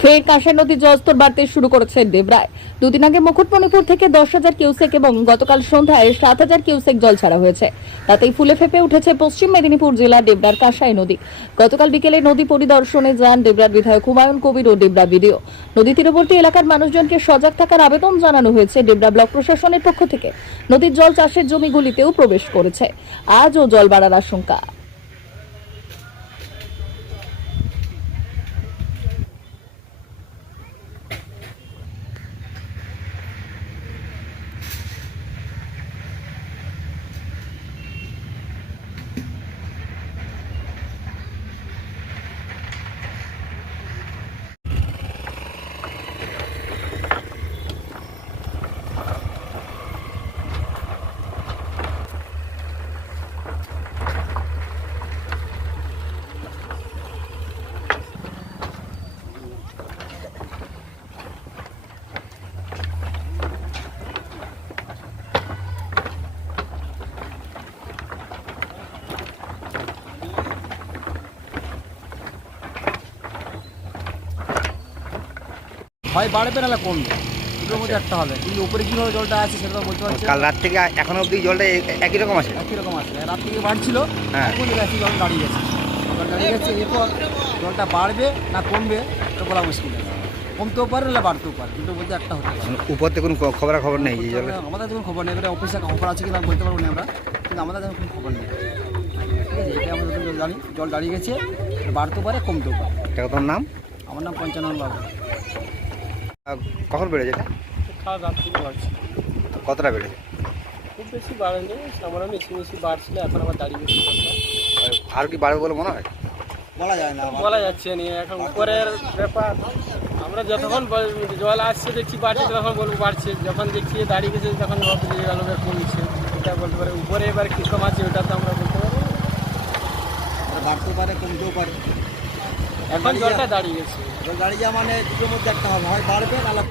ফের কাঁসাই নদীর জলস্তর বাড়তে শুরু করেছে ডেবরায় দুদিন আগে মুকুটমণিপুর থেকে দশ হাজার কিউসেক এবং গতকাল সন্ধ্যায় সাত হাজার কিউসেক জল ছাড়া হয়েছে। তাতেই ফুলে ফেপে উঠেছে পশ্চিম মেদিনীপুর জেলার ডেবরার কাঁসাই নদী। গতকাল বিকেলে নদী পরিদর্শনে যান ডেবরার বিধায়ক হুমায়ুন কবির ও ডেবরা বিডিও। নদী তীরবর্তী এলাকার মানুষজনকে সজাগ থাকার আবেদন জানানো হয়েছে ডেবরা ব্লক প্রশাসনের পক্ষ থেকে। নদীর জল চাষের জমিগুলিতেও প্রবেশ করেছে। আজও জল বাড়ার আশঙ্কা। হয় বাড়বে নাহলে কমবে। দুটোর মধ্যে একটা হবে। কিন্তু উপরে কীভাবে জলটা আছে সেটা তো বলতে পারছি না। কাল রাত থেকে এখন অবধি জলটা এ- একই রকম আছে? একই রকম আছে। রাত থেকে বাড়ছিল। হ্যাঁ। এখন দেখি জল দাঁড়িয়ে গেছে। জল দাঁড়িয়ে গেছে এরপর জলটা বাড়বে না কমবে এটা বলা মুশকিল। আছে কমতেও পারে না বাড়তেও পারে। দুটোর মধ্যে একটা হতে পারে। মানে উপর থেকে কোনো খবর খবর নেই এই জলে আমাদের যখন খবর নেই। এবারে অফিসে খবর আছে কিনা বলতে পারব না আমরা। কিন্তু আমাদের যখন কোনো খবর নেই। ঠিক আছে এটা আমরা যতদূর জানি। জল দাঁড়িয়ে গেছে বাড়তেও পারে কমতেও পারে। এটা তোর নাম? আমার নাম পঞ্চানন বাবু। কখন বেড়েছে এটা? খাওয়া রাত থেকে বাড়ছে। কতটা বেড়েছে? খুব বেশি বাড়েনি সামান্য বেশি বেশি বাড়ছিল এখন আবার দাঁড়িয়ে জলটা। আর- আর কি বাড়বে বলে মনে হয়? বলা যায় না। বলা যাচ্ছে না এখন উপরের ব্যাপার। আমরা যতক্ষণ জল আসছে দেখছি বাড়ছে তখন বলব বাড়ছে। যখন দেখছি দাঁড়িয়ে গেছে তখন যে গেল কমছে এটা বলতে পারে উপরে এবার কীরকম আছে ওটা তো আমরা বলতে পারব বাড়তেও পারে কমতেও পারে। এখন জলটা দাঁড়িয়ে গেছে। জল দাঁড়িয়ে যাওয়া মানে দুটোর মধ্যে একটা হবে হয় বাড়বে নাহলে